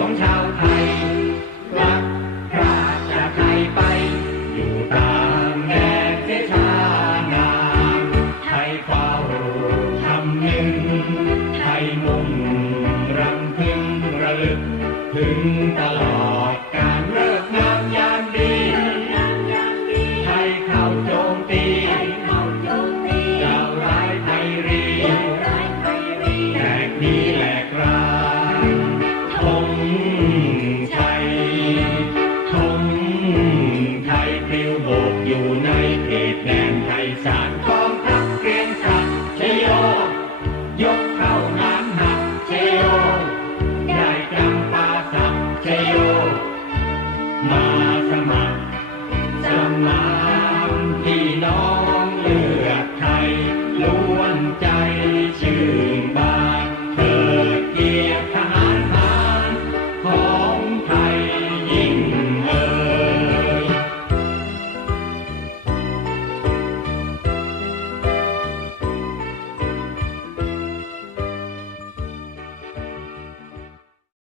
ของชาวไทยรักพรากจากไทยไปอยู่ต่างแดนเสียช้านานไทยเฝ้าคำนึงไทยมุ่งรำพึงระลึกถึงตลอดการเลิกงามยามดีไทยเข้าโจมตีดาวร้ายไทยรีแหลกดีแหลกรานธง